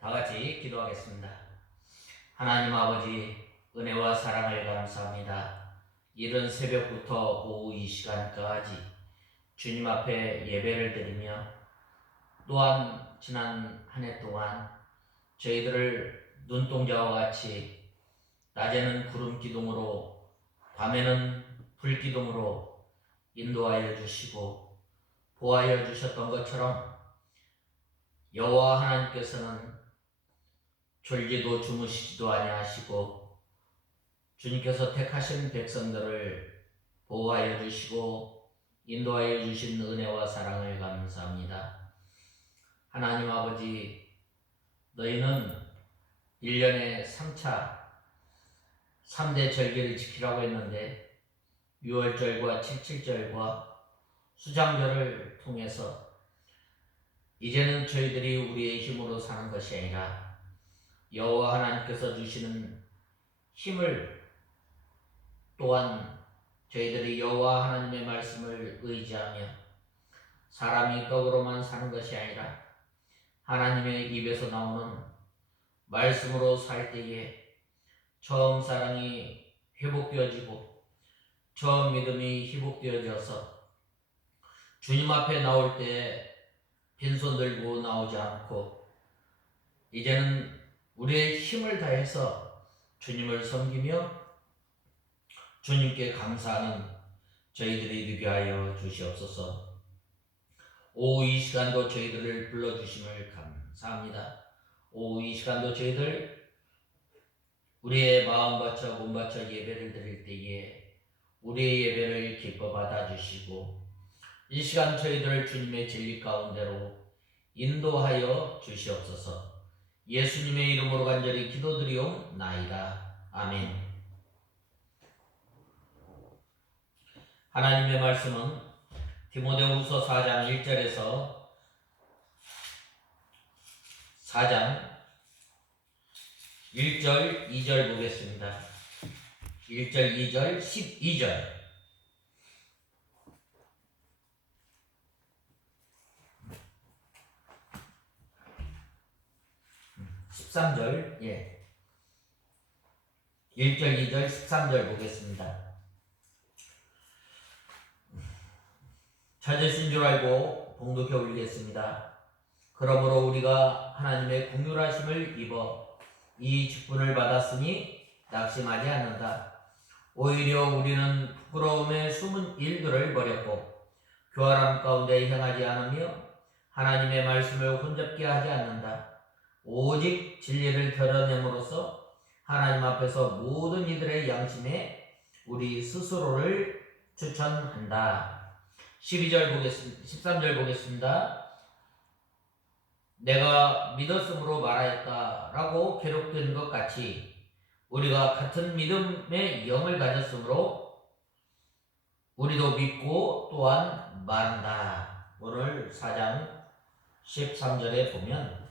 다 같이 기도하겠습니다. 하나님 아버지, 은혜와 사랑을 감사합니다. 이른 새벽부터 오후 이 시간까지 주님 앞에 예배를 드리며 또한 지난 한 해 동안 저희들을 눈동자와 같이 낮에는 구름 기둥으로 밤에는 불 기둥으로 인도하여 주시고 보호하여 주셨던 것처럼 여호와 하나님께서는 졸지도 주무시지도 아니하시고 주님께서 택하신 백성들을 보호하여 주시고 인도하여 주신 은혜와 사랑을 감사합니다. 하나님 아버지, 너희는 1년에 3차 3대 절기를 지키라고 했는데 6월절과 77절과 수장절을 통해서 이제는 저희들이 우리의 힘으로 사는 것이 아니라 여호와 하나님께서 주시는 힘을 또한 저희들이 여호와 하나님의 말씀을 의지하며 사람이 떡으로만 사는 것이 아니라 하나님의 입에서 나오는 말씀으로 살 때에 처음 사랑이 회복되어지고 처음 믿음이 회복되어져서 주님 앞에 나올 때 빈손 들고 나오지 않고 이제는 우리의 힘을 다해서 주님을 섬기며 주님께 감사하는 저희들이 되게 하여 주시옵소서. 오후 이 시간도 저희들을 불러주심을 감사합니다. 오후 이 시간도 저희들 우리의 마음 바쳐 몸 바쳐 예배를 드릴 때에 우리의 예배를 기뻐 받아주시고 이 시간 저희들을 주님의 진리 가운데로 인도하여 주시옵소서. 예수님의 이름으로 간절히 기도드리옵나이다. 아멘. 하나님의 말씀은 디모데후서 4장 1절에서 4장 1절 2절 보겠습니다. 1절 2절 12절 13절 1절 2절 13절 보겠습니다. 찾으신 줄 알고 봉독해 올리겠습니다. 그러므로 우리가 하나님의 긍휼하심을 입어 이 직분을 받았으니 낙심하지 않는다. 오히려 우리는 부끄러움의 숨은 일들을 버렸고 교활함 가운데 행하지 않으며 하나님의 말씀을 혼잡게 하지 않는다. 오직 진리를 드러냄으로써 하나님 앞에서 모든 이들의 양심에 우리 스스로를 추천한다. 12절 보겠습니다. 13절 보겠습니다. 내가 믿었으므로 말하였다라고 기록된 것 같이 우리가 같은 믿음의 영을 가졌으므로 우리도 믿고 또한 말한다. 오늘 4장 13절에 보면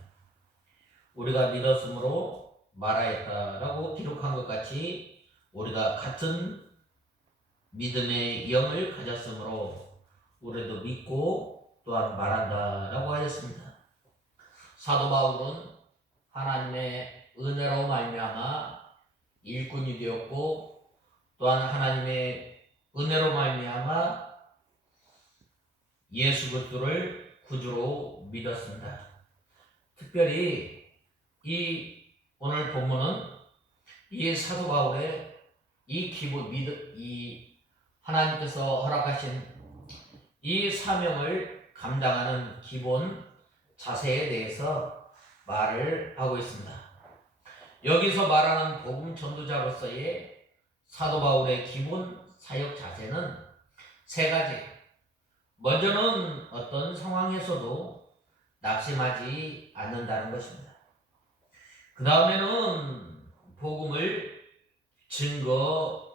우리가 믿었으므로 말하였다라고 기록한 것 같이 우리가 같은 믿음의 영을 가졌으므로 우리도 믿고 또한 말한다라고 하였습니다. 사도 바울은 하나님의 은혜로 말미암아 일꾼이 되었고 또한 하나님의 은혜로 말미암아 예수 그리스도를 구주로 믿었습니다. 특별히 이 오늘 본문은 이 사도 바울의 이 기본 이 하나님께서 허락하신 이 사명을 감당하는 기본 자세에 대해서 말을 하고 있습니다. 여기서 말하는 복음 전도자로서의 사도 바울의 기본 사역 자세는 세 가지. 먼저는 어떤 상황에서도 낙심하지 않는다는 것입니다. 그 다음에는 복음을 증거한다고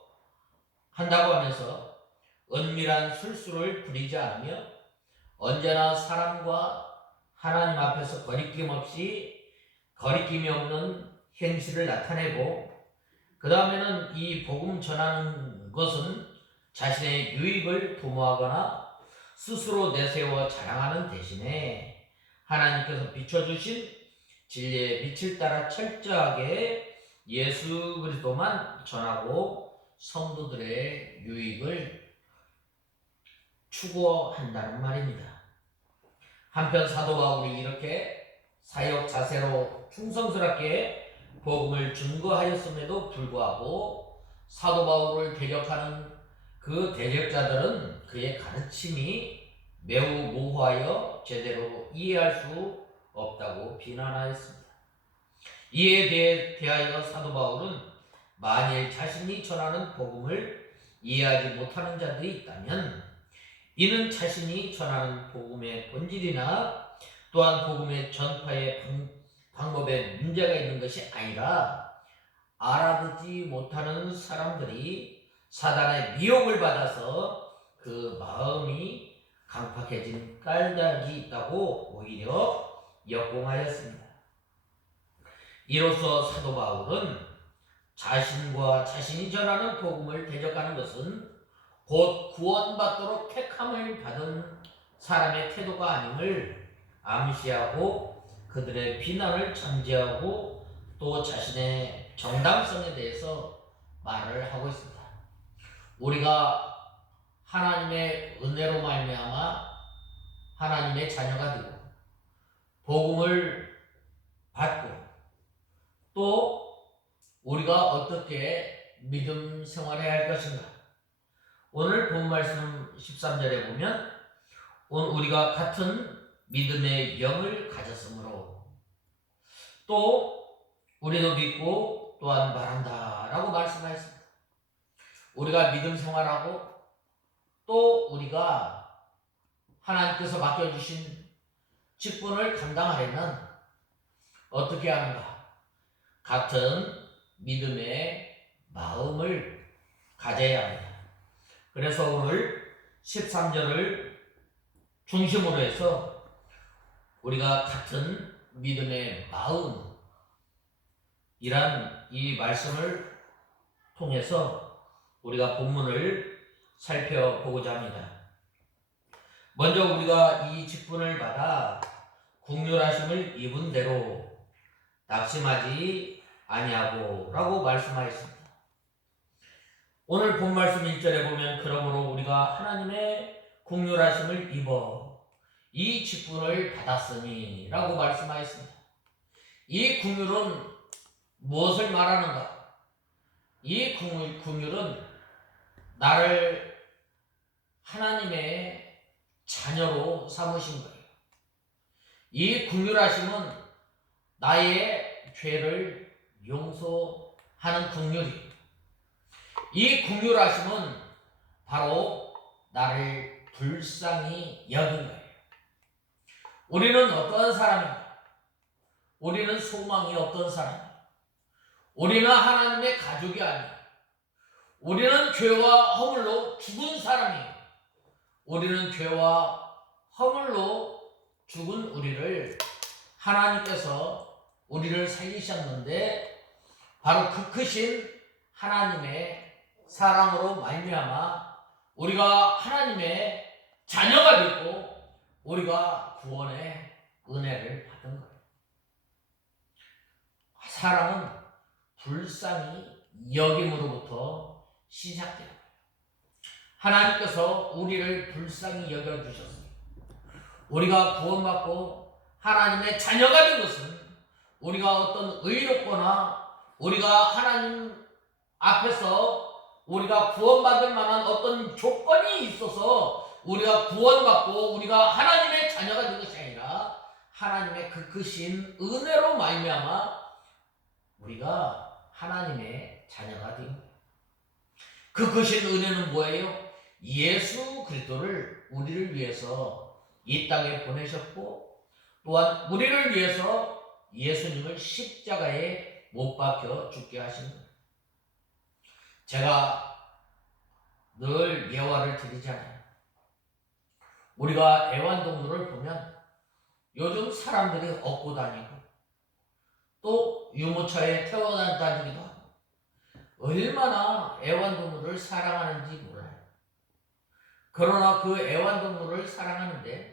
하면서 은밀한 술수를 부리지 않으며 언제나 사람과 하나님 앞에서 거리낌이 없는 행실을 나타내고 그 다음에는 이 복음 전하는 것은 자신의 유익을 도모하거나 스스로 내세워 자랑하는 대신에 하나님께서 비춰주신 진리의 빛을 따라 철저하게 예수 그리스도만 전하고 성도들의 유익을 추구한다는 말입니다. 한편 사도 바울이 이렇게 사역 자세로 충성스럽게 복음을 증거하였음에도 불구하고 사도 바울을 대적하는 그 대적자들은 그의 가르침이 매우 모호하여 제대로 이해할 수 없다고 비난하였습니다. 이에 대하여 사도 바울은 만일 자신이 전하는 복음을 이해하지 못하는 자들이 있다면 이는 자신이 전하는 복음의 본질이나 또한 복음의 전파의 방법에 문제가 있는 것이 아니라 알아듣지 못하는 사람들이 사단의 미혹을 받아서 그 마음이 강팍해진 까닭이 있다고 오히려 역공하였습니다. 이로써 사도 바울은 자신과 자신이 전하는 복음을 대적하는 것은 곧 구원받도록 택함을 받은 사람의 태도가 아님을 암시하고 그들의 비난을 전제하고 또 자신의 정당성에 대해서 말을 하고 있습니다. 우리가 하나님의 은혜로 말미암아 하나님의 자녀가 되고 복음을 받고 또 우리가 어떻게 믿음 생활해야 할 것인가. 오늘 본 말씀 13절에 보면 우리가 같은 믿음의 영을 가졌으므로 또 우리도 믿고 또한 말한다 라고 말씀하셨습니다. 우리가 믿음 생활하고 또 우리가 하나님께서 맡겨주신 직분을 감당하려면 어떻게 하는가? 같은 믿음의 마음을 가져야 합니다. 그래서 오늘 13절을 중심으로 해서 우리가 같은 믿음의 마음이란 이 말씀을 통해서 우리가 본문을 살펴보고자 합니다. 먼저 우리가 이 직분을 받아 긍휼하심을 입은 대로 낙심하지 아니하고 라고 말씀하였습니다. 오늘 본 말씀 1절에 보면 그러므로 우리가 하나님의 긍휼하심을 입어 이 직분을 받았으니 라고 말씀하였습니다. 이 긍휼은 무엇을 말하는가? 이 긍휼은 나를 하나님의 자녀로 삼으신 거예요. 이 긍휼하심은 나의 죄를 용서하는 긍휼이에요. 이 긍휼하심은 바로 나를 불쌍히 여긴 거예요. 우리는 어떠한 사람인가? 우리는 소망이 없던 사람이에요. 우리는 하나님의 가족이 아니에요. 우리는 죄와 허물로 죽은 사람이에요. 우리는 죄와 허물로 죽은 우리를 하나님께서 우리를 살리셨는데 바로 그 크신 하나님의 사랑으로 말미암아 우리가 하나님의 자녀가 되고 우리가 구원의 은혜를 받은 거예요. 사랑은 불쌍히 여김으로부터 시작돼요. 하나님께서 우리를 불쌍히 여겨주셨어요. 우리가 구원받고 하나님의 자녀가 된 것은 우리가 어떤 의롭거나 우리가 하나님 앞에서 우리가 구원받을 만한 어떤 조건이 있어서 우리가 구원받고 우리가 하나님의 자녀가 된 것이 아니라 하나님의 그 크신 은혜로 말미암아 우리가 하나님의 자녀가 된 거예요. 그 크신 은혜는 뭐예요? 예수 그리스도를 우리를 위해서 이 땅에 보내셨고 또한 우리를 위해서 예수님을 십자가에 못 박혀 죽게 하신 거예요. 제가 늘 예화를 드리잖아요. 우리가 애완동물을 보면 요즘 사람들이 업고 다니고 또 유모차에 태워다니기도 하고 얼마나 애완동물을 사랑하는지 몰라요. 그러나 그 애완동물을 사랑하는데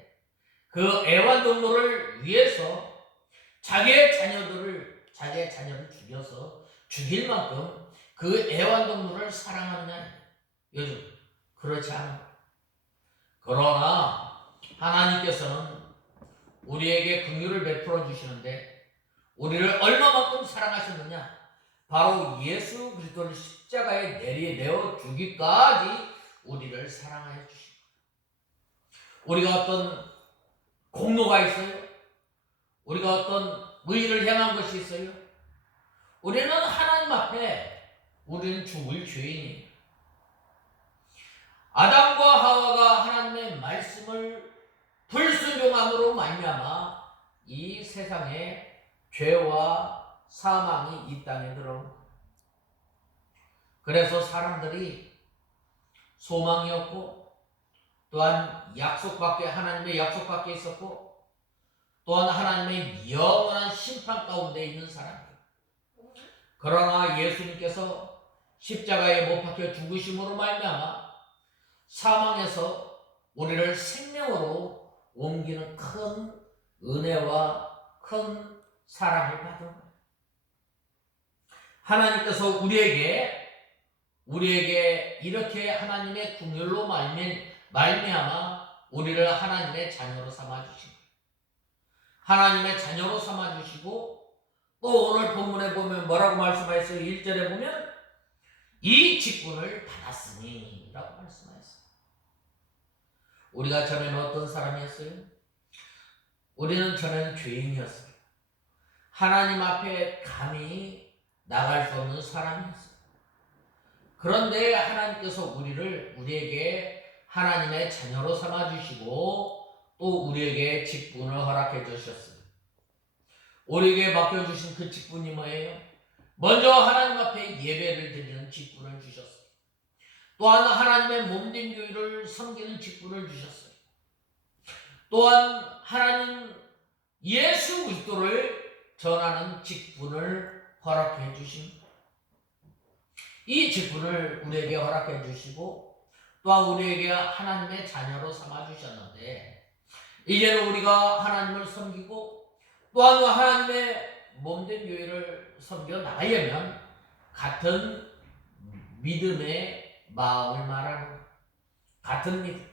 그 애완동물을 위해서 자기의 자녀를 죽일 만큼 그 애완동물을 사랑하느냐? 요즘 그렇지 않아. 그러나 하나님께서는 우리에게 긍휼을 베풀어 주시는데 우리를 얼마만큼 사랑하셨느냐? 바로 예수 그리스도를 십자가에 내어 주기까지 우리를 사랑하여 주신 거예요. 우리가 어떤 공로가 있어요? 우리가 어떤 의의를 행한 것이 있어요? 우리는 하나님 앞에 우리는 죽을 죄인이에요. 아담과 하와가 하나님의 말씀을 불순종함으로 말미암아 이 세상에 죄와 사망이 이 땅에 들어온 거예요. 그래서 사람들이 소망이 없고 또한 하나님의 약속 밖에 있었고 또한 하나님의 영원한 심판 가운데 있는 사람들. 그러나 예수님께서 십자가에 못 박혀 죽으심으로 말미암아 사망에서 우리를 생명으로 옮기는 큰 은혜와 큰 사랑을 받은 거예요. 하나님께서 우리에게 이렇게 하나님의 긍휼로 말미암아 우리를 하나님의 자녀로 삼아주신 거예요. 하나님의 자녀로 삼아주시고 또 오늘 본문에 보면 뭐라고 말씀하셨어요? 1절에 보면 이 직분을 받았으니 라고 말씀하셨어요. 우리가 전에는 어떤 사람이었어요? 우리는 전에는 죄인이었어요. 하나님 앞에 감히 나갈 수 없는 사람이었어요. 그런데 하나님께서 우리에게 하나님의 자녀로 삼아주시고 또 우리에게 직분을 허락해 주셨어요. 우리에게 맡겨주신 그 직분이 뭐예요? 먼저 하나님 앞에 예배를 드리는 직분을 주셨어요. 또한 하나님의 몸된 교회를 섬기는 직분을 주셨어요. 또한 하나님 예수 그리스도를 전하는 직분을 허락해 주십니다. 이 직분을 우리에게 허락해 주시고 또한 우리에게 하나님의 자녀로 삼아 주셨는데 이제는 우리가 하나님을 섬기고 또한 하나님의 몸된 교회를 섬겨 나가려면 같은 믿음의 마음을 말하는 거예요. 같은 믿음.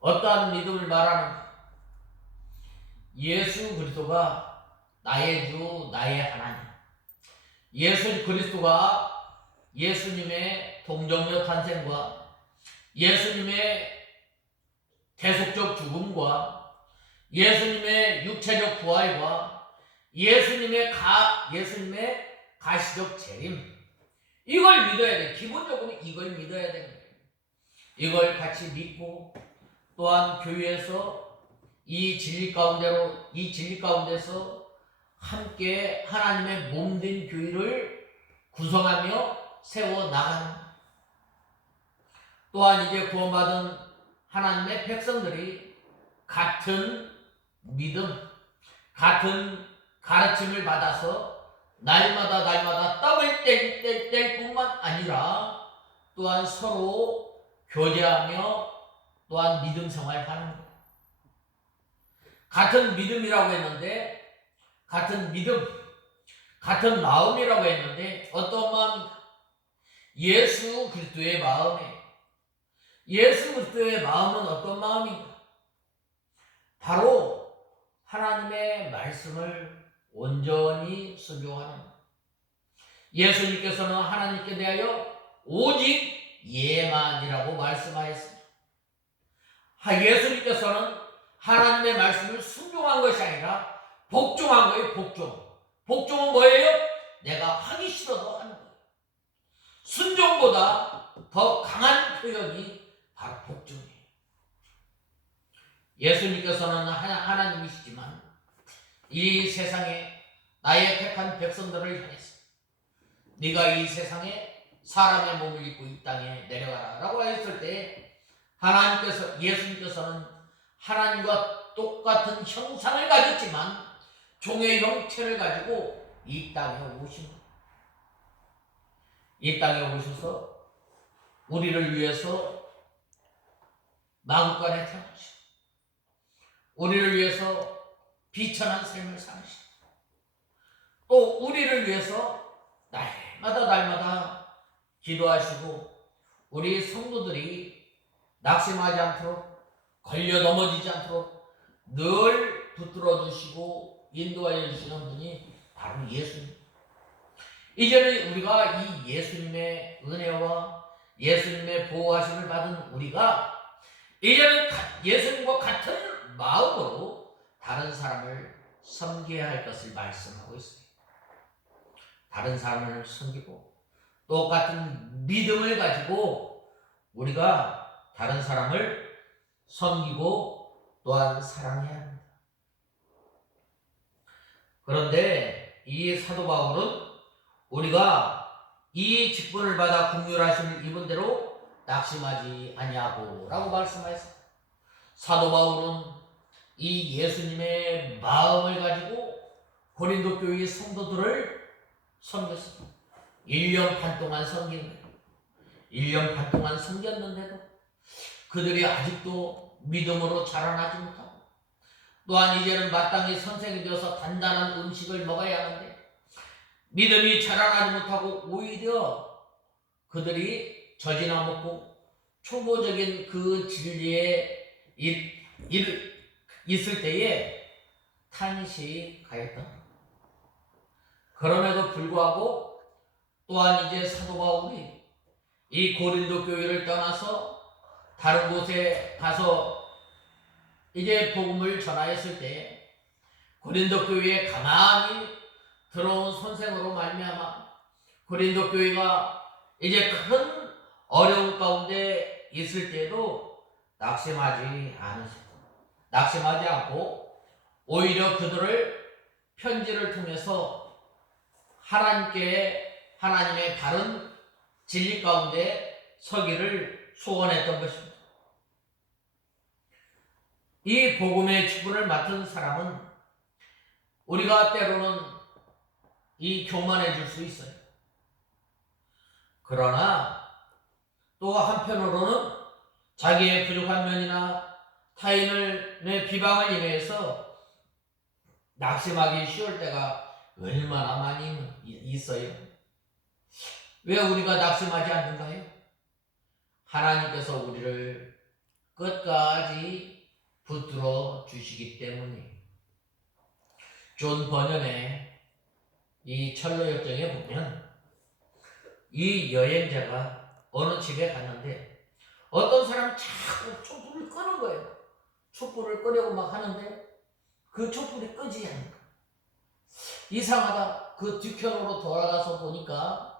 어떠한 믿음을 말하는 거예요? 예수 그리스도가 나의 주, 나의 하나님. 예수 그리스도가 예수님의 동정녀 탄생과 예수님의 대속적 죽음과 예수님의 육체적 부활과 예수님의 가시적 재림, 이걸 믿어야 돼. 기본적으로 이걸 믿어야 되는 거예요. 이걸 같이 믿고 또한 교회에서 이 진리 가운데서 함께 하나님의 몸된 교회를 구성하며 세워 나가는, 또한 이제 구원받은 하나님의 백성들이 같은 믿음, 같은 가르침을 받아서 날마다 떡을 뗄 뿐만 아니라 또한 서로 교제하며 또한 믿음 생활하는 것. 같은 믿음이라고 했는데, 같은 믿음, 같은 마음이라고 했는데 어떤 마음입니까? 예수 그리스도의 마음에, 예수 그리스도의 마음은 어떤 마음입니까? 바로 하나님의 말씀을 온전히 순종하는 것. 예수님께서는 하나님께 대하여 오직 예만이라고 말씀하셨습니다. 예수님께서는 하나님의 말씀을 순종한 것이 아니라 복종한 거예요. 복종은 뭐예요? 내가 하기 싫어도 하는 거예요. 순종보다 더 강한 표현이 바로 복종이에요. 예수님께서는 하나님이시지만 이 세상에 나의 택한 백성들을 향해서 네가 이 세상에 사람의 몸을 입고 이 땅에 내려가라 라고 했을 때 예수님께서는 하나님과 똑같은 형상을 가졌지만 종의 형체를 가지고 이 땅에 오신 거예요. 이 땅에 오셔서 우리를 위해서 마구간에 태어나시고 우리를 위해서 비천한 삶을 사시고 또 우리를 위해서 날마다 기도하시고 우리 성도들이 낙심하지 않도록 걸려 넘어지지 않도록 늘 붙들어 주시고 인도하여 주시는 분이 바로 예수님. 이제는 우리가 이 예수님의 은혜와 예수님의 보호하심을 받은 우리가 이제는 예수님과 같은 마음으로 다른 사람을 섬겨야 할 것을 말씀하고 있습니다. 다른 사람을 섬기고 똑같은 믿음을 가지고 우리가 다른 사람을 섬기고 또한 사랑해야 합니다. 그런데 이 사도 바울은 우리가 이 직분을 받아 긍휼하심을 입은 대로 낙심하지 아니하고 라고 말씀하셨습니다. 사도 바울은 이 예수님의 마음을 가지고 고린도 교회의 성도들을 섬겼습니다. 1년 반 동안 섬긴 거예요. 1년 반 동안 섬겼는데도 그들이 아직도 믿음으로 자라나지 못하고 또한 이제는 마땅히 선생이 되어서 단단한 음식을 먹어야 하는데 믿음이 자라나지 못하고 오히려 그들이 젖이나 먹고 초보적인 그 진리에 있을 때에 탄식하였다. 그럼에도 불구하고 또한 이제 사도 바울이 이 고린도 교회를 떠나서 다른 곳에 가서 이제 복음을 전하였을 때 고린도 교회에 가만히 들어온 선생으로 말미암아 고린도 교회가 이제 큰 어려움 가운데 있을 때도 낙심하지 않고 오히려 그들을 편지를 통해서 하나님의 바른 진리 가운데 서기를 소원했던 것입니다. 이 복음의 직분을 맡은 사람은 우리가 때로는 이 교만해 줄 수 있어요. 그러나 또 한편으로는 자기의 부족한 면이나 타인의 비방을 인해서 낙심하기 쉬울 때가 얼마나 많이 있어요. 왜 우리가 낙심하지 않는가요? 하나님께서 우리를 끝까지 붙들어 주시기 때문이에요. 존 버년의 이 철로역정에 보면 이 여행자가 어느 집에 갔는데 어떤 사람이 자꾸 촛불을 끄는 거예요. 촛불을 끄려고 막 하는데 그 촛불이 끄지 않는 거예요. 이상하다. 그 뒤편으로 돌아가서 보니까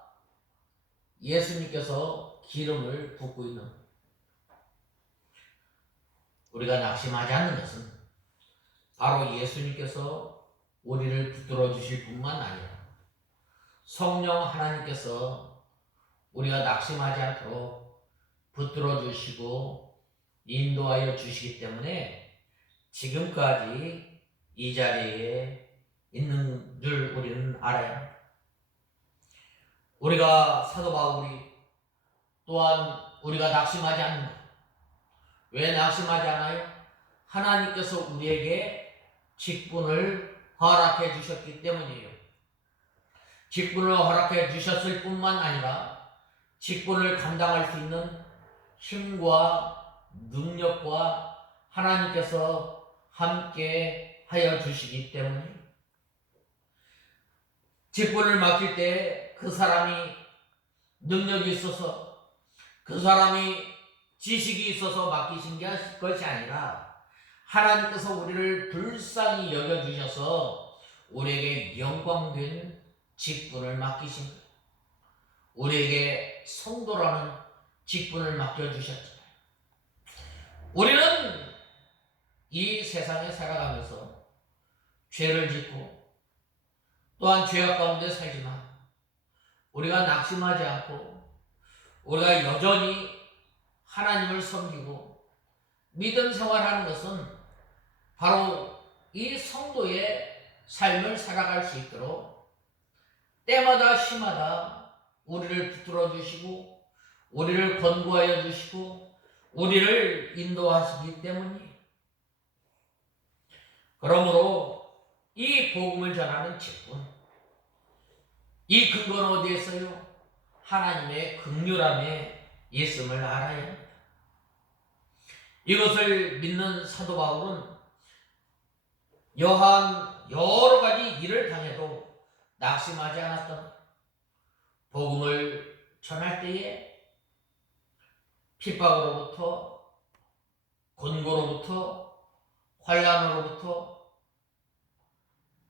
예수님께서 기름을 붓고 있는 거예요. 우리가 낙심하지 않는 것은 바로 예수님께서 우리를 붙들어 주실 뿐만 아니라 성령 하나님께서 우리가 낙심하지 않도록 붙들어 주시고 인도하여 주시기 때문에 지금까지 이 자리에 있는 줄 우리는 알아야 합니다. 우리가 사도 바울이 또한 우리가 낙심하지 않는 것. 왜 낙심하지 않아요? 하나님께서 우리에게 직분을 허락해 주셨기 때문이에요. 직분을 허락해 주셨을 뿐만 아니라 직분을 감당할 수 있는 힘과 능력과 하나님께서 함께 하여 주시기 때문에 직분을 맡길 때 그 사람이 능력이 있어서 그 사람이 지식이 있어서 맡기신 것이 아니라 하나님께서 우리를 불쌍히 여겨주셔서 우리에게 영광된 직분을 맡기신 거예요. 우리에게 성도라는 직분을 맡겨주셨잖아요. 우리는 이 세상에 살아가면서 죄를 짓고 또한 죄악 가운데 살지만 우리가 낙심하지 않고 우리가 여전히 하나님을 섬기고 믿음 생활하는 것은 바로 이 성도의 삶을 살아갈 수 있도록 때마다 시마다 우리를 붙들어 주시고 우리를 권고하여 주시고 우리를 인도하시기 때문이에요. 그러므로 이 복음을 전하는 직분, 이 근거는 어디에 있어요? 하나님의 긍휼함에 있음을 알아야 합니다. 이것을 믿는 사도 바울은 여한 여러 가지 일을 당해도 낙심하지 않았던, 복음을 전할 때에 핍박으로부터, 곤고로부터, 환난으로부터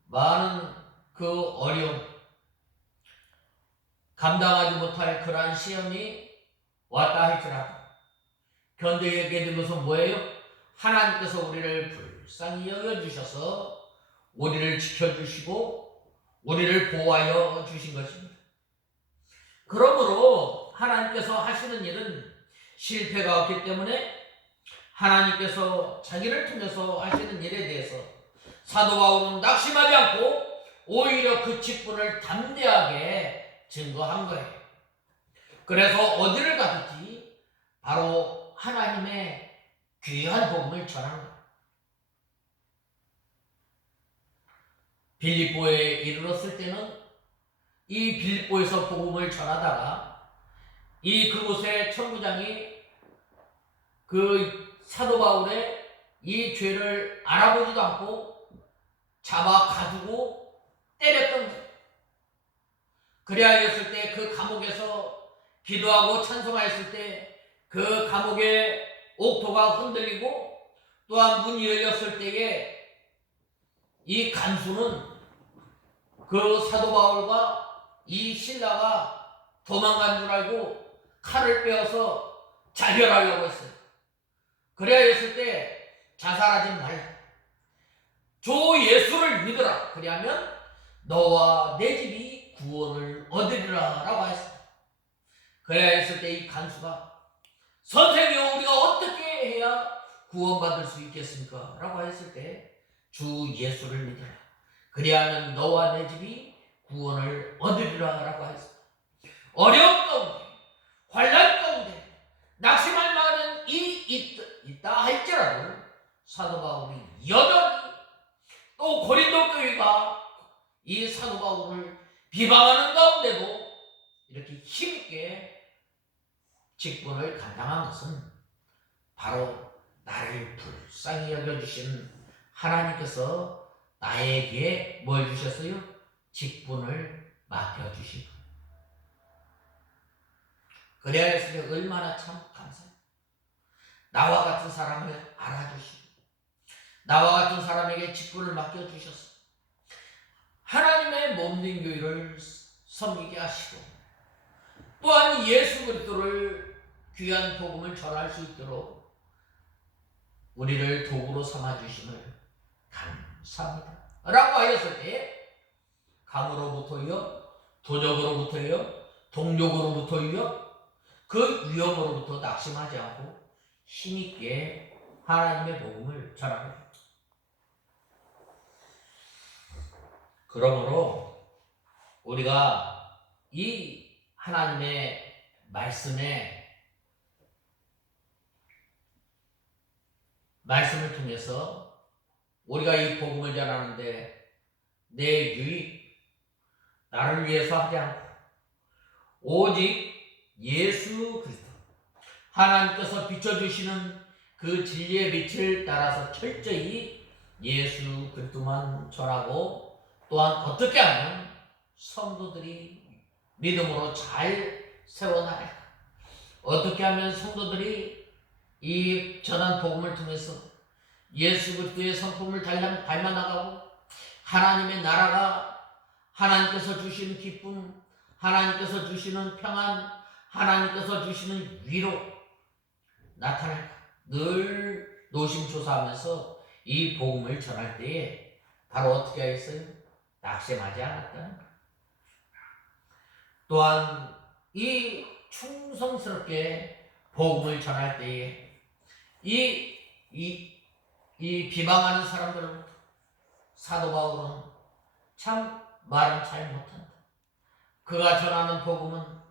많은 그 어려움, 감당하지 못할 그러한 시험이 왔다 할지라도 견디게 된 것은 뭐예요? 하나님께서 우리를 불쌍히 여겨주셔서 우리를 지켜주시고 우리를 보호하여 주신 것입니다. 그러므로 하나님께서 하시는 일은 실패가 없기 때문에 하나님께서 자기를 통해서 하시는 일에 대해서 사도 바울은 낙심하지 않고 오히려 그 직분을 담대하게 증거한 거예요. 그래서 어디를 가든지 바로 하나님의 귀한 복음을 전한 거예요. 빌립보에 이르렀을 때는 이 빌립보에서 복음을 전하다가 그곳의 천부장이 그 사도 바울의 이 죄를 알아보지도 않고 잡아 가두고 때렸던 거예요. 그리하였을 때 그 감옥에서 기도하고 찬송하였을 때 그 감옥의 옥토가 흔들리고 또한 문이 열렸을 때에 이 간수는 그 사도 바울과 이 신라가 도망간 줄 알고 칼을 빼어서 자결하려고 했어요. 그리하였을 때 자살하지 말라, 주 예수를 믿어라, 그리하면 너와 내 집이 구원을 얻으리라 라고 했습니다. 그리하였을 때 이 간수가 선생이여, 우리가 어떻게 해야 구원받을 수 있겠습니까? 라고 했을 때 주 예수를 믿어라, 그리하면 너와 내 집이 구원을 얻으리라 라고 했습니다. 어려운 가운데, 환난 가운데, 낙심할 만한 일이 있다 할지라도 사도 바울이 여전히, 또 고린도 교회가 이 사도 바울을 비방하는 가운데도 이렇게 힘있게 직분을 감당한 것은 바로 나를 불쌍히 여겨주신 하나님께서 나에게 뭘 주셨어요? 직분을 맡겨주신 것. 그래야 했으면 얼마나 참 감사해요. 나와 같은 사람을 알아주시고 나와 같은 사람에게 직분을 맡겨주셔서 하나님의 몸된 교회를 섬기게 하시고 또한 예수 그리스도를 귀한 복음을 전할 수 있도록 우리를 도구로 삼아주심을 감사합니다 라고 하였을 때 감으로부터요, 도적으로부터요, 동족으로부터요, 그 위험으로부터 낙심하지 않고 힘있게 하나님의 복음을 전합니다. 그러므로 우리가 이 하나님의 말씀을 통해서 우리가 이 복음을 전하는데 내 유익, 나를 위해서 하지 않고 오직 예수 그리스도, 하나님께서 비춰주시는 그 진리의 빛을 따라서 철저히 예수 그리스도만 전하고 또한 어떻게 하면 성도들이 믿음으로 잘 세워나갈까, 어떻게 하면 성도들이 이 전한 복음을 통해서 예수 그리스도의 성품을 닮아나가고 하나님의 나라가, 하나님께서 주시는 기쁨, 하나님께서 주시는 평안, 하나님께서 주시는 위로 나타날까, 늘 노심초사하면서 이 복음을 전할 때에 바로 어떻게 하겠어요? 낙심하지 않았다는 것. 또한 이 충성스럽게 복음을 전할 때에 이 비방하는 사람들은 사도 바울은 참 말은 잘 못한다, 그가 전하는 복음은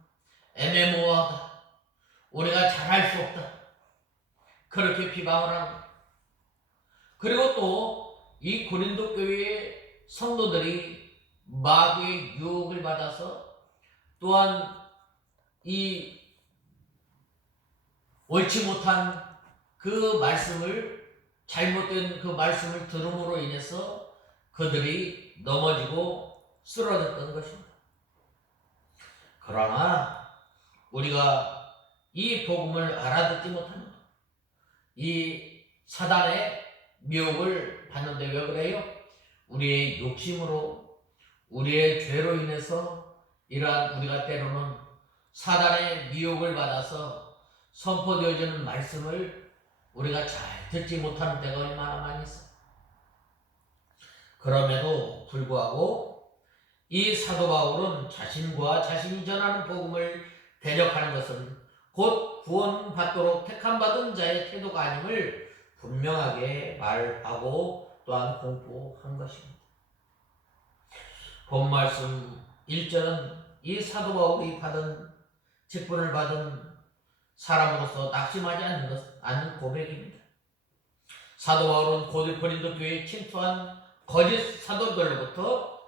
애매모호하다, 우리가 잘할 수 없다, 그렇게 비방을 하고, 그리고 또 이 고린도 교회의 성도들이 마귀의 유혹을 받아서 또한 이 옳지 못한 그 말씀을 잘못된 그 말씀을 들음으로 인해서 그들이 넘어지고 쓰러졌던 것입니다. 그러나 우리가 이 복음을 알아듣지 못하는 것, 이 사단의 미혹을 받는데 왜 그래요? 우리의 욕심으로 우리의 죄로 인해서 이러한 우리가 때로는 사단의 미혹을 받아서 선포되어지는 말씀을 우리가 잘 듣지 못하는 때가 얼마나 많이 있어. 그럼에도 불구하고 이 사도 바울은 자신과 자신이 전하는 복음을 대적하는 것은 곧 구원받도록 택함받은 자의 태도가 아님을 분명하게 말하고 또한 공포한 것입니다. 본 말씀 1절은 이 사도 바울이 직분을 받은 사람으로서 낙심하지 않는 고백입니다. 사도 바울은 고린도 교회에 침투한 거짓 사도들로부터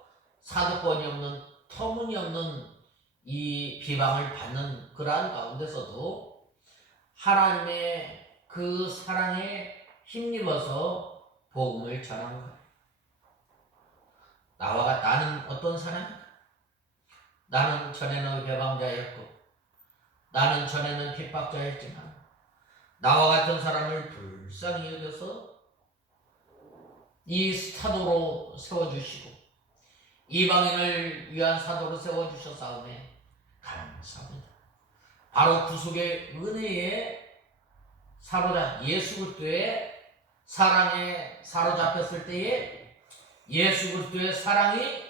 사도권이 없는 터무니없는 이 비방을 받는 그러한 가운데서도 하나님의 그 사랑에 힘입어서 복음을 전한 거예요. 나는 어떤 사람인가? 나는 전에는 배방자였고 나는 전에는 핍박자였지만 나와 같은 사람을 불쌍히 여겨서 이 사도로 세워주시고 이방인을 위한 사도로 세워주셨사오매 감사합니다. 바로 구속의 은혜에 예수 그리스도의 사랑에 사로잡혔을 때에 예수 그리스도의 사랑이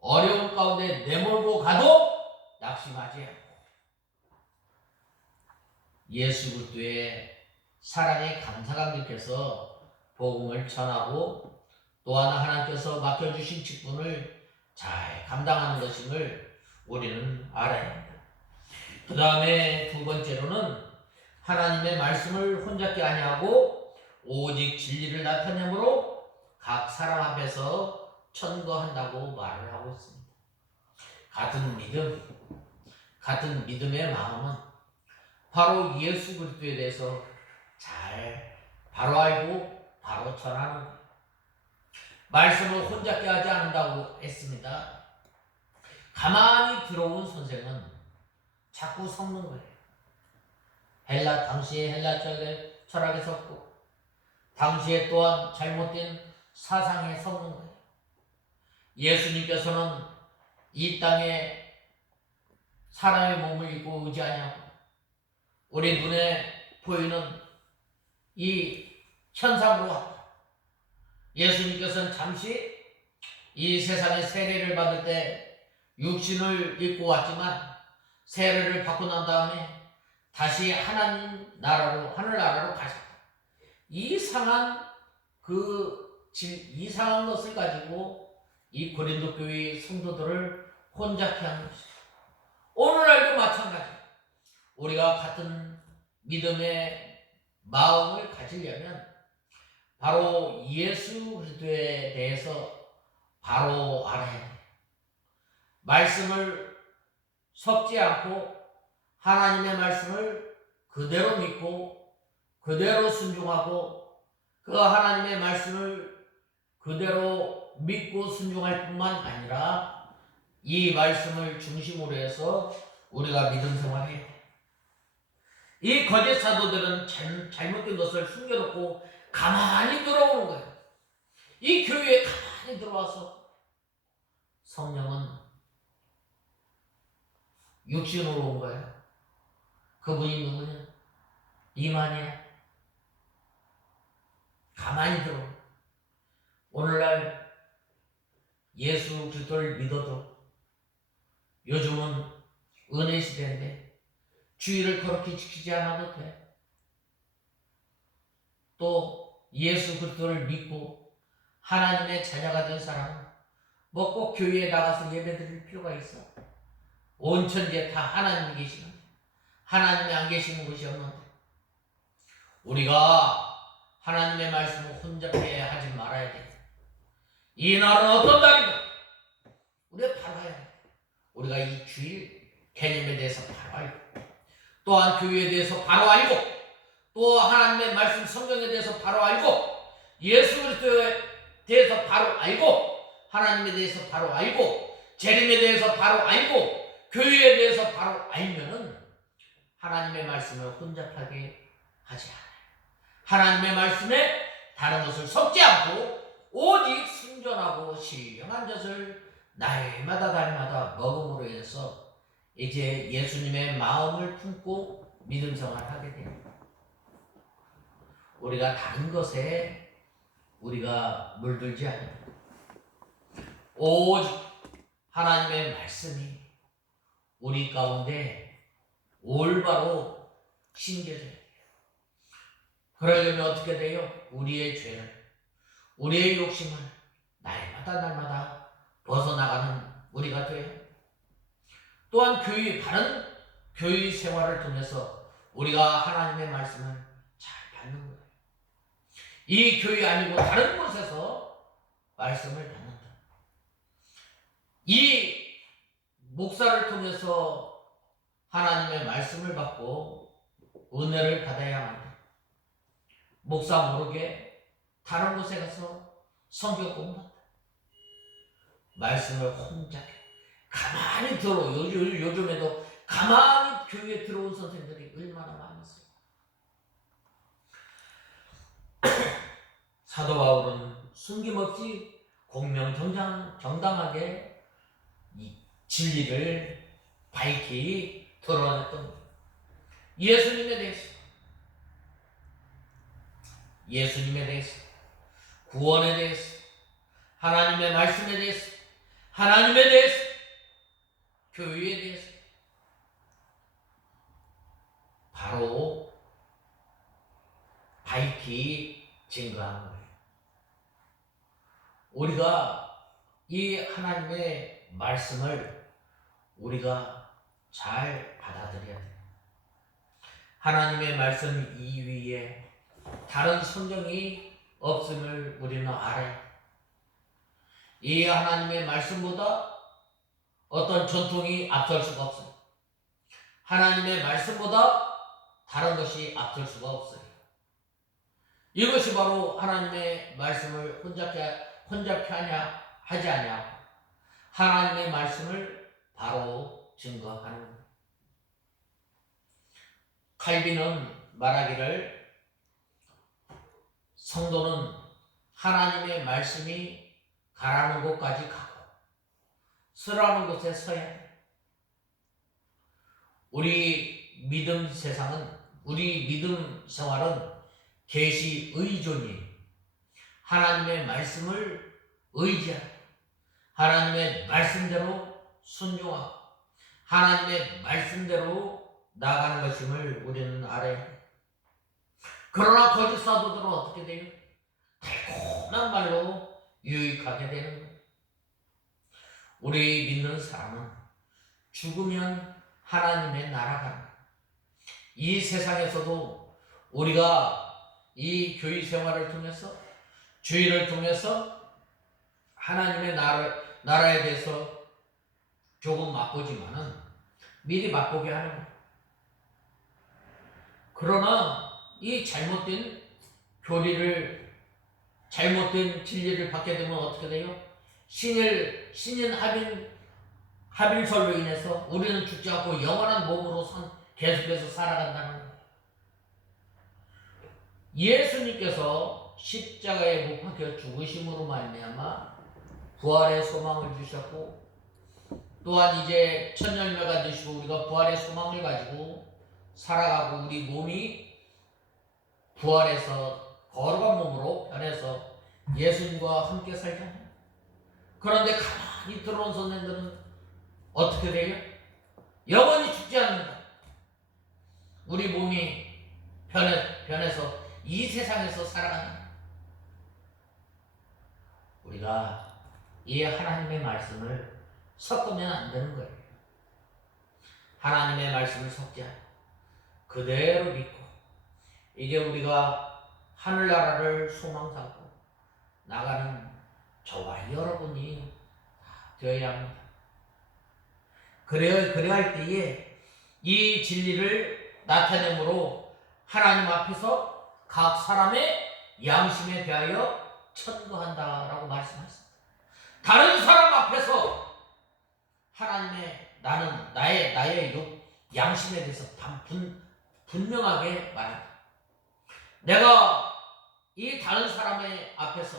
어려운 가운데 내몰고 가도 낙심하지 않고 예수 그리스도의 사랑에 감사감 느껴서 복음을 전하고 또한 하나님께서 맡겨주신 직분을 잘 감당하는 것임을 우리는 알아야 합니다. 그 다음에 두 번째로는 하나님의 말씀을 혼잡게 아니하고 오직 진리를 나타내므로 각 사람 앞에서 천거한다고 말을 하고 있습니다. 같은 믿음의 마음은 바로 예수 그리스도에 대해서 바로 알고 바로 전하는 거예요. 말씀을 혼잡게 하지 않는다고 했습니다. 가만히 들어온 선생은 자꾸 섞는 거예요. 당시의 헬라 철학에 섞고 당시에 또한 잘못된 사상에 섞는 거예요. 예수님께서는 이 땅에 사람의 몸을 입고 오지 아니하고 우리 눈에 보이는 이 현상으로 왔다. 예수님께서는 잠시 이 세상에 세례를 받을 때 육신을 입고 왔지만 세례를 받고 난 다음에 다시 하늘나라로 가셨다. 이상한 것을 가지고 이 고린도 교회의 성도들을 혼잡케 하는 것이죠. 오늘날도 마찬가지. 우리가 같은 믿음의 마음을 가지려면 바로 예수 그리스도에 대해서 바로 알아야 해요. 말씀을 섞지 않고 하나님의 말씀을 그대로 믿고 그대로 순종하고 그 하나님의 말씀을 그대로 믿고 순종할 뿐만 아니라 이 말씀을 중심으로 해서 우리가 믿음 생활해야 해요. 이 거짓 사도들은 잘못된 것을 숨겨놓고 가만히 들어오는 거예요. 이 교회에 가만히 들어와서 성령은 육신으로 온 거예요. 그분이 누구냐? 이만희야. 가만히 들어. 오늘날 예수 그리스도를 믿어도 요즘은 은혜 시대인데 주의를 그렇게 지키지 않아도 돼. 또 예수 그리스도를 믿고 하나님의 자녀가 된 사람은 뭐 꼭 교회에 나가서 예배 드릴 필요가 있어. 온 천지에 다 하나님이 계시는데 하나님이 안 계시는 곳이 없는데 우리가 하나님의 말씀을 혼잡해 하지 말아야 돼. 이 날은 어떤 날이다. 우리가 바로 해야 돼. 우리가 이 주일 개념에 대해서 바로 알고, 또한 교회에 대해서 바로 알고, 또 하나님의 말씀 성경에 대해서 바로 알고, 예수 그리스도에 대해서 바로 알고, 하나님에 대해서 바로 알고, 재림에 대해서 바로 알고, 교회에 대해서 바로 알면은 하나님의 말씀을 혼잡하게 하지 않아요. 하나님의 말씀에 다른 것을 섞지 않고 오직 순전하고 신령한 젖을 날마다 먹음으로 인해서 이제 예수님의 마음을 품고 믿음 생활을 하게 됩니다. 우리가 다른 것에 우리가 물들지 않아요. 오직 하나님의 말씀이 우리 가운데 올바로 심겨져야 돼요. 그러려면 어떻게 돼요? 우리의 죄를, 우리의 욕심을 날마다 벗어나가는 우리가 돼요. 또한 바른 교회 생활을 통해서 우리가 하나님의 말씀을 잘 받는 거예요. 이 교회 아니고 다른 곳에서 말씀을 받는다. 이 목사를 통해서 하나님의 말씀을 받고 은혜를 받아야 합니다. 목사 모르게 다른 곳에 가서 성경 공부한다. 말씀을 혼자 가만히 들어. 요즘에도 가만히 교회에 들어온 선생들이 얼마나 많이 있어요. 사도 바울은 숨김없이 공명정당하게 이 진리를 밝히 드러냈던 거예요. 예수님에 대해서, 구원에 대해서, 하나님의 말씀에 대해서, 하나님에 대해서, 교회에 대해서 바로 밝히 증거한 거예요. 우리가 이 하나님의 말씀을 우리가 잘 받아들여야 돼요. 하나님의 말씀 이위에 다른 성경이 없음을 우리는 알아야 돼요. 이 하나님의 말씀보다 어떤 전통이 앞설 수가 없어요. 하나님의 말씀보다 다른 것이 앞설 수가 없어요. 이것이 바로 하나님의 말씀을 혼잡케 하지 않냐, 하나님의 말씀을 바로 증거하는 거예요. 칼빈은 말하기를 성도는 하나님의 말씀이 가라는 곳까지 가고 서라는 곳에 서야 돼. 우리 믿음 생활은 계시 의존이 하나님의 말씀을 의지하고 하나님의 말씀대로 순종하고 하나님의 말씀대로 나아가는 것임을 우리는 알아야 돼. 그러나 거짓 사도들은 어떻게 돼요? 달콤한 말로 유익하게 되는 거예요. 우리 믿는 사람은 죽으면 하나님의 나라가 가는 거예요. 이 세상에서도 우리가 이 교회 생활을 통해서, 주의를 통해서 하나님의 나라에 대해서 조금 맛보지만은 미리 맛보게 하는 거예요. 그러나 이 잘못된 교리를, 잘못된 진리를 받게 되면 어떻게 돼요? 신인 합일설로 인해서 우리는 죽지 않고 영원한 몸으로 계속해서 살아간다는 거예요. 예수님께서 십자가에 못 박혀 죽으심으로 말미암아 부활의 소망을 주셨고, 또한 이제 천년멸가 되시고 우리가 부활의 소망을 가지고 살아가고 우리 몸이 부활해서 거룩한 몸으로 변해서 예수님과 함께 살잖아요. 그런데 가만히 들어온 선생들은 어떻게 돼요? 영원히 죽지 않는다. 우리 몸이 변해서 이 세상에서 살아간다. 우리가 이 하나님의 말씀을 섞으면 안 되는 거예요. 하나님의 말씀을 섞지 않고 그대로 믿고 이제 우리가 하늘나라를 소망 삼고 나가는 저와 여러분이 되어야 합니다. 그래야 할 때에 이 진리를 나타내므로 하나님 앞에서 각 사람의 양심에 대하여 천거한다라고 말씀하셨습니다. 다른 사람 앞에서 하나님의 나는 나의 양심에 대해서 분명하게 말한다. 내가 이 다른 사람의 앞에서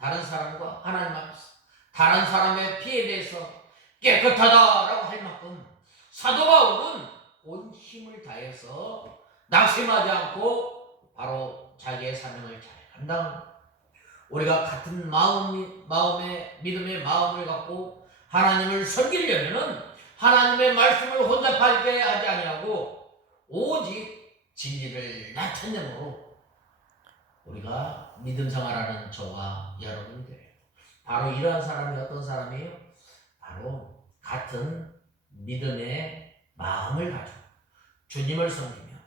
다른 사람과 하나님 앞에서 다른 사람의 피에 대해서 깨끗하다라고 할 만큼 사도 바울은 온 힘을 다해서 낙심하지 않고 바로 자기의 사명을 잘 감당합니다. 우리가 같은 마음의 믿음의 마음을 갖고 하나님을 섬기려면은 하나님의 말씀을 혼잡하게 하지 아니하고 오직 진리를 나타내므로 우리가 믿음 생활하는 저와 여러분들 바로 이러한 사람이 어떤 사람이에요? 바로 같은 믿음의 마음을 가지고 주님을 섬기며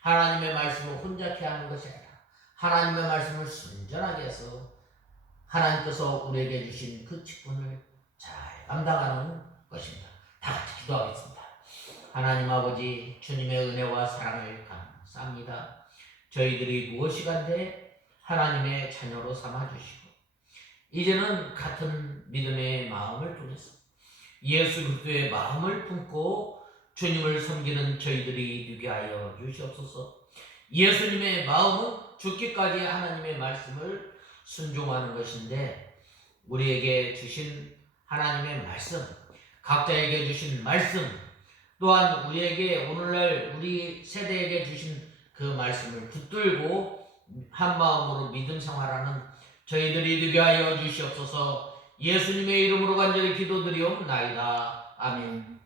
하나님의 말씀을 혼잡케 하는 것이 아니라 하나님의 말씀을 순전하게 해서 하나님께서 우리에게 주신 그 직분을 잘 감당하는 것입니다. 다 같이 기도하겠습니다. 하나님 아버지, 주님의 은혜와 사랑을 감사합니다. 저희들이 무엇이간데 하나님의 자녀로 삼아주시고 이제는 같은 믿음의 마음을 통해서 예수 그리스도의 마음을 품고 주님을 섬기는 저희들이 되게 하여 주시옵소서. 예수님의 마음은 죽기까지 하나님의 말씀을 순종하는 것인데 우리에게 주신 하나님의 말씀, 각자에게 주신 말씀, 또한 우리에게 오늘날 우리 세대에게 주신 그 말씀을 붙들고 한 마음으로 믿음 생활하는 저희들이 되게 하여 주시옵소서. 예수님의 이름으로 간절히 기도드리옵나이다. 아멘.